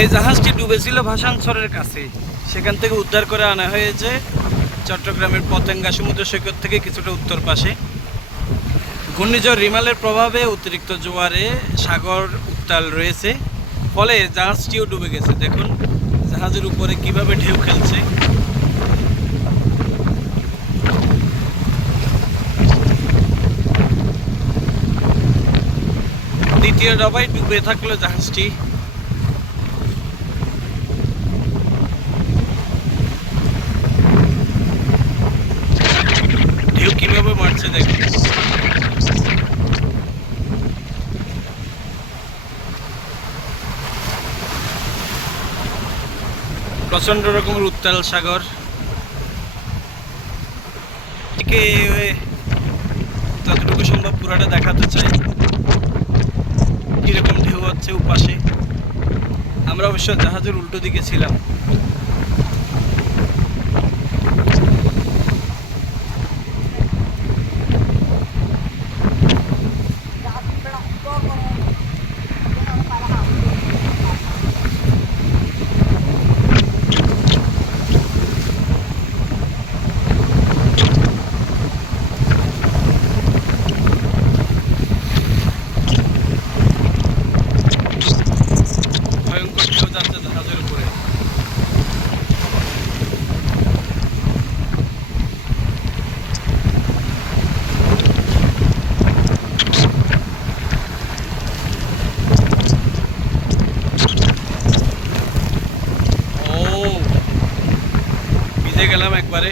এই জাহাজটি ডুবেছিল ভাসানছরের কাছে। সেখান থেকে উদ্ধার করে আনা হয়েছে চট্টগ্রামের পতেঙ্গা সমুদ্র সৈকত থেকে কিছুটা উত্তর পাশে। ঘূর্ণিঝড় রিমালের প্রভাবে অতিরিক্ত জোয়ারে সাগর উত্তাল রয়েছে। ফলে জাহাজটিও ডুবে গেছে। দেখুন, জাহাজের উপরে কীভাবে ঢেউ খেলছে। দ্বিতীয় ডবায় ডুবে থাকল জাহাজটি ঢেউ প্রচণ্ড রকমের উত্তাল সাগর। যতটুকু সম্ভব পুরাটা দেখাতে চাই। কীরকম ঢেউ হচ্ছে উপাসে আমরা অবশ্য জাহাজের উল্টো দিকে ছিলাম। ও ভিজে গেলাম একবারে